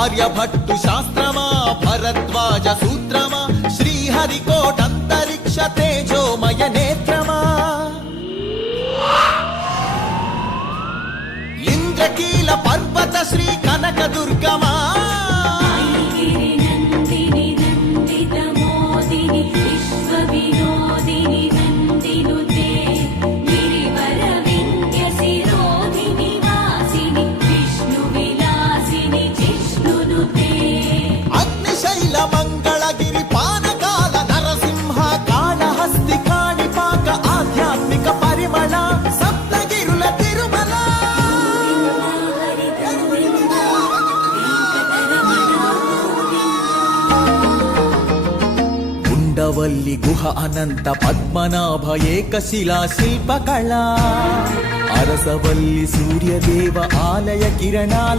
ఆర్యభట్టు శాస్త్రమా భరద్వాజ సూత్రమా శ్రీహరికోటంతరిక్ష తేజోమయ నేత్రమా ఇంద్రకీల పర్వత శ్రీ కనక దుర్గమా మంగళగిరి పానకాల నరసింహ కాళహస్తి కాణిపాక ఆధ్యాత్మిక పరిమళ సప్తగిరుల తిరుమల ఉండవల్లి గుహ అనంత పద్మనాభ ఏకశిలా శిల్పకళ అరసవల్లి సూర్యదేవ ఆలయ కిరణాల